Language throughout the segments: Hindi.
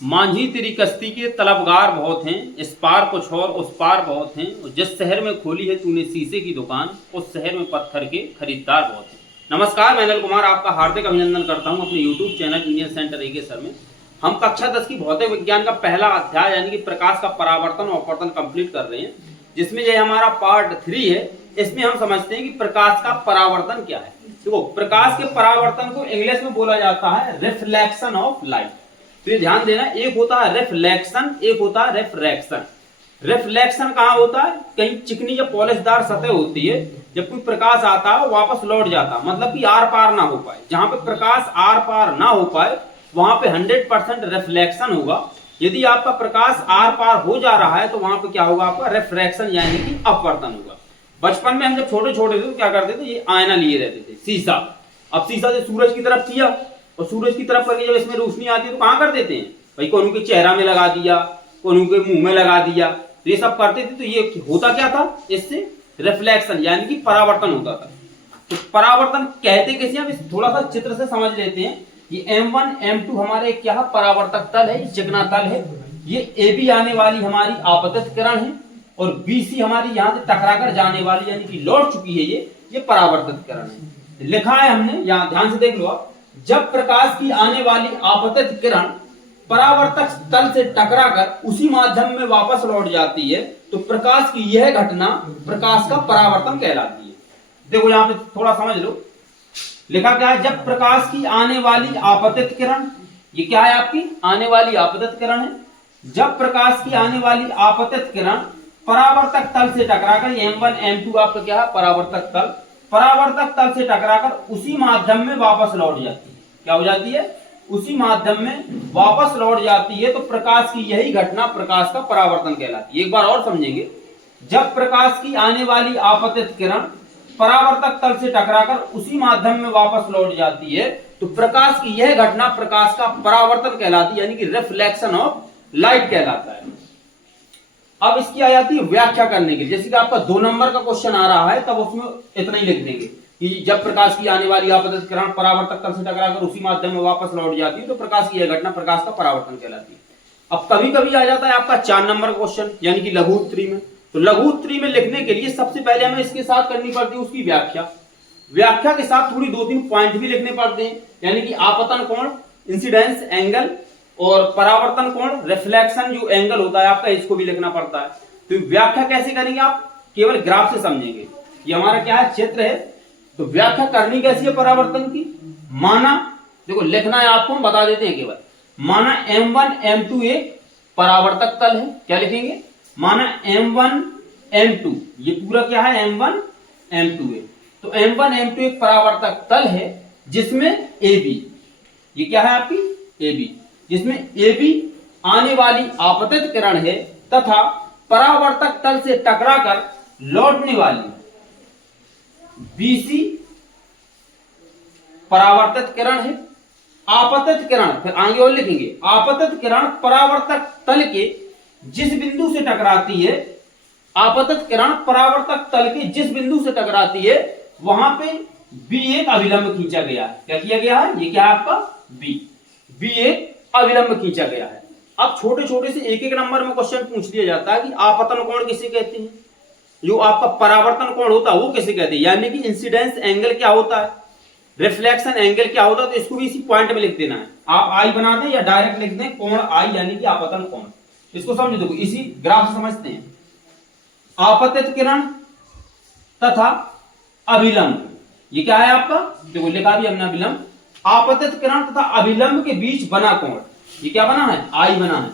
मांझी तेरी कश्ती के तलबगार बहुत हैं, इस पार कुछ और उस पार बहुत हैं। और जिस शहर में खोली है तूने शीशे की दुकान, उस शहर में पत्थर के खरीदार बहुत हैं। नमस्कार, मैं अनिल कुमार आपका हार्दिक अभिनंदन करता हूं अपने YouTube चैनल इंडियन सेंटर एके सर में। हम कक्षा 10 की भौतिक विज्ञान का पहला अध्याय यानी कि प्रकाश का परावर्तन और अपवर्तन कंप्लीट कर रहे हैं, जिसमें यह हमारा पार्ट 3 है। इसमें हम समझते हैं कि प्रकाश का परावर्तन क्या है। देखो, प्रकाश के परावर्तन को इंग्लिश में बोला जाता है रिफ्लेक्शन ऑफ लाइट। तो ये ध्यान देना, एक होता है रिफ्लेक्शन, एक होता है रिफ्रैक्शन। रिफ्लेक्शन कहां होता है? कहीं चिकनी या पॉलिशदार सतह होती है, जब कोई प्रकाश आता है वापस लौट जाता, मतलब कि आर पार ना हो पाए। जहां पे प्रकाश आर पार ना हो पाए वहां पे 100% रिफ्लेक्शन होगा। यदि आपका प्रकाश आर पार हो जा रहा है तो वहां पे क्या होगा? आपका रिफ्रैक्शन यानी कि अपवर्तन होगा। बचपन में हम जब छोटे छोटे थे तो क्या करते थे, ये आईना लिए रहते थे, शीशा। अब शीशा से सूरज की तरफ किया और सूरज की तरफ करके जब इसमें रोशनी आती है तो कहां कर देते हैं भाई? कोनो के चेहरा में लगा दिया, कोनो के मुंह में लगा दिया, तो ये सब करते थे। तो ये होता क्या था? इससे रिफ्लेक्शन यानी कि परावर्तन होता था। तो परावर्तन कहते कैसे? हम इस थोड़ा सा चित्र से समझ लेते हैं। ये M1 M2 हमारे क्या है? परावर्तक तल है, चिकना तल है। ये AB आने वाली हमारी आपतित किरण है और BC हमारी यहां से टकराकर जाने वाली यानी कि लौट चुकी है, ये परावर्तित किरण है। लिखा है हमने, यहां ध्यान से देख लो आप। जब प्रकाश की आने वाली आपतित किरण परावर्तक तल से टकराकर उसी माध्यम में वापस लौट जाती है तो प्रकाश की यह घटना प्रकाश का परावर्तन कहलाती है। देखो यहां पे थोड़ा समझ लो, लिखा क्या है? जब प्रकाश की आने वाली आपतित किरण, ये क्या है? आपकी आने वाली आपतित किरण है। जब प्रकाश की आने वाली आपतित किरण परावर्तक तल से टकराकर, M1 M2 आपका क्या है? परावर्तक तल, परावर्तक तल से टकराकर उसी माध्यम में वापस लौट जाती है। क्या हो जाती है? उसी माध्यम में वापस लौट जाती है तो प्रकाश की यही घटना प्रकाश का परावर्तन कहलाती है। एक बार और समझेंगे। जब प्रकाश की आने वाली आपतित किरण परावर्तक तल से टकराकर उसी माध्यम में वापस लौट जाती है तो प्रकाश की यह घटना प्रकाश का परावर्तन कहलाती है, यानी कि रिफ्लेक्शन ऑफ लाइट कहलाता है। अब इसकी आ जाती है व्याख्या करने के लिए। जैसे कि आपका 2 नंबर का क्वेश्चन आ रहा है तब उसमें इतना ही लिख देंगे कि जब प्रकाश की आने वाली आपतित किरण परावर्तक तल से टकराकर उसी माध्यम में वापस लौट जाती है तो प्रकाश की यह घटना प्रकाश का परावर्तन कहलाती है। अब कभी कभी आ जाता है आपका 4 नंबर का क्वेश्चन, यानी कि लघु उत्तरी में। तो लघु उत्तरी में लिखने के लिए सबसे पहले हमें इसके साथ करनी पड़ती है उसकी व्याख्या। व्याख्या के साथ थोड़ी 2-3 पॉइंट भी लिखने पड़ते हैं, यानी कि आपतन कोण, इंसिडेंस एंगल, और परावर्तन कोण, रिफ्लेक्शन जो एंगल होता है आपका, इसको भी लिखना पड़ता है। तो व्याख्या कैसे करेंगे? आप केवल ग्राफ से समझेंगे। ये हमारा क्या है? चित्र है। तो व्याख्या करनी कैसी है परावर्तन की? माना, देखो लिखना है आपको, हम बता देते हैं केवल। माना M1 M2 एक परावर्तक तल है। क्या लिखेंगे? माना M1 M2, ये पूरा क्या है? M1 M2 है। तो M1 M2 एक परावर्तक तल है जिसमें AB, ये क्या है आपकी? AB, जिसमें AB आने वाली आपतित किरण है तथा परावर्तक तल से टकराकर लौटने वाली BC परावर्तित किरण है। आपतित किरण, फिर आगे और लिखेंगे, आपतित किरण परावर्तक तल के जिस बिंदु से टकराती है, आपतित किरण परावर्तक तल के जिस बिंदु से टकराती है वहां पे B एक अभिलंब खींचा गया है। क्या किया गया है? ये क्या है आपका? B एक अविलंब खींचा गया है। अब छोटे छोटे से एक नंबर में क्वेश्चन पूछ लिया जाता है कि आपतन कोण किसे कहते हैं, जो आपका परावर्तन कोण होता है वो किसे कहते हैं, यानी कि इंसिडेंस एंगल क्या होता है, रिफ्लेक्शन एंगल क्या होता है। तो इसको भी इसी पॉइंट में लिख देना है। आप आई बना दें या डायरेक्ट लिख दें कोण आई, यानी कि आपतन कोण। इसको समझ दो, इसी ग्राफ से समझते हैं। आपतित किरण तथा अभिलंब, ये क्या है आपका? देखो लिखा भी हमने अभिलंब। आपतित किरण तथा अभिलंब के बीच बना कोण, ये क्या बना है? आई बना है।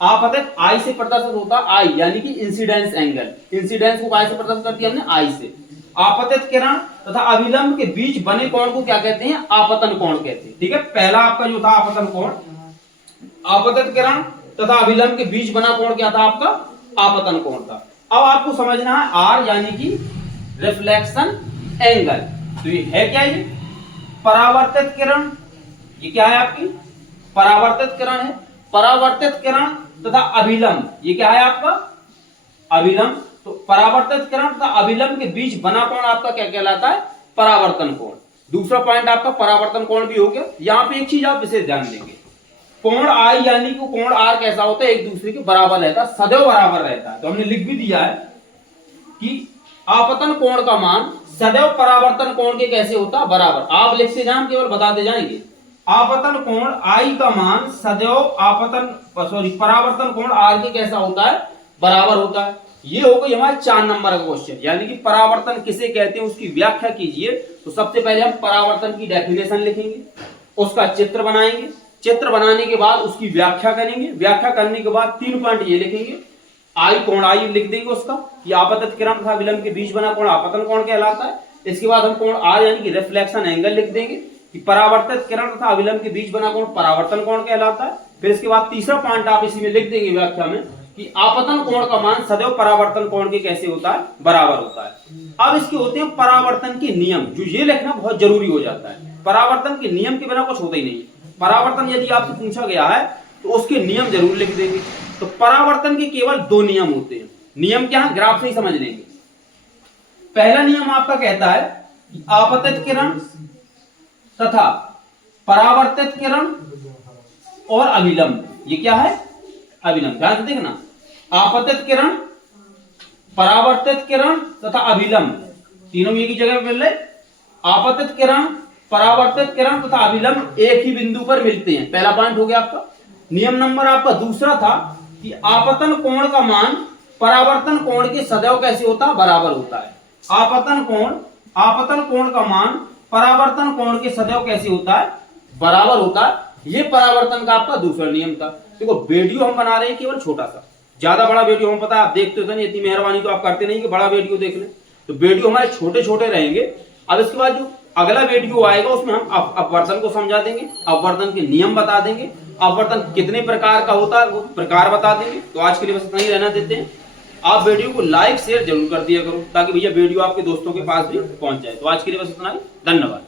आपतित आई से प्रदर्शित होता आई, यानी कि इंसिडेंस एंगल। इंसिडेंस को आई से प्रदर्शित कर दिया हमने, आई से। आपतित किरण तथा अभिलंब के बीच बने कोण को क्या कहते हैं? आपतन कोण कहते हैं। ठीक है, पहला आपका जो था आपतन कोण, आपतित किरण तथा अभिलंब के बीच बना कोण क्या था आपका? आपतन कोण था। अब आपको समझना है आर, यानी कि रिफ्लेक्शन एंगल। तो ये है क्या? ये परावर्तित किरण, ये क्या है आपकी? परावर्तित किरण है। परावर्तित किरण तथा अभिलंब, ये क्या है आपका? अभिलंब। तो परावर्तित किरण तथा अभिलंब के बीच बना कोण आपका क्या कहलाता है? परावर्तन कोण। दूसरा पॉइंट आपका परावर्तन कोण भी हो गया। यहां पे एक चीज आप विशेष ध्यान देंगे, कोण आई यानी कि कोण आर कैसा होता है, एक दूसरे के बराबर रहता है, सदैव बराबर रहता है। तो हमने लिख भी दिया है कि आपतन कोण का मान सदैव परावर्तन कोण के कैसे होता है, बराबर। आप लिखते जाए, हम केवल बताते जाएंगे। आपतन कोण आई का मान सदैव परावर्तन कोण आर के कैसा होता है, बराबर होता है। ये हो गई हमारे 4 नंबर का क्वेश्चन, यानी कि परावर्तन किसे कहते हैं उसकी व्याख्या कीजिए। तो सबसे पहले हम परावर्तन की डेफिनेशन लिखेंगे, उसका चित्र बनाएंगे, चित्र बनाने के बाद उसकी व्याख्या करेंगे, व्याख्या करने के बाद 3 पॉइंट ये लिखेंगे। आई कोण आई लिख देंगे उसका कि आपतित किरण तथा विलंब के बीच बना कोण आपतन कोण कहलाता है। इसके बाद हम कोण आर यानी कि रिफ्लेक्शन एंगल लिख देंगे कि परावर्तित किरण तथा अविलंब के बीच बना कोण परावर्तन कोण कहलाता है। फिर इसके बाद तीसरा पॉइंट आप इसी में लिख देंगे व्याख्या में कि आपतन कोण का मान सदैव परावर्तन कोण के कैसे होता है, बराबर होता है। अब इसके होते हैं परावर्तन के नियम, जो ये लिखना बहुत जरूरी हो जाता है। परावर्तन के नियम के बिना कुछ होता ही नहीं है। परावर्तन यदि आपसे पूछा गया है तो उसके नियम जरूर लिख देंगे। तो परावर्तन के केवल 2 नियम होते हैं। नियम क्या है, ग्राफ से ही समझ लेंगे। पहला नियम आपका कहता है कि आपतित किरण तथा परावर्तित किरण और अभिलंब, ये क्या है, अभिलंब। ध्यान से देखना, आपतित किरण, परावर्तित किरण तथा अभिलंब, तीनों एक ही जगह मिल रहे। आपतित किरण, परावर्तित किरण तथा अभिलंब एक ही बिंदु पर मिलते हैं। पहला पॉइंट हो गया आपका। नियम नंबर आपका दूसरा था कि आपतन कोण का मान परावर्तन कोण के सदैव कैसे होता है, बराबर होता है। आपतन कोण का मान परावर्तन कोण के सदैव कैसे होता है, बराबर होता है। ये परावर्तन का आपका दूसरा नियम था। देखो वीडियो हम बना रहे हैं केवल छोटा सा, ज्यादा बड़ा वीडियो हम पता है आप देखते हो नहीं, इतनी मेहरबानी तो आप करते नहीं कि बड़ा वीडियो देख लें। तो वीडियो हमारे छोटे छोटे रहेंगे। अब इसके बाद जो अगला वीडियो आएगा उसमें हम अपवर्तन को समझा देंगे, अपवर्तन के नियम बता देंगे, अपवर्तन कितने प्रकार का होता है वो प्रकार बता देंगे। तो आज के लिए बस इतना ही रहना देते हैं। आप वीडियो को लाइक शेयर जरूर कर दिया करो ताकि भैया वीडियो आपके दोस्तों के पास भी पहुंच जाए। तो आज के लिए बस इतना ही, धन्यवाद।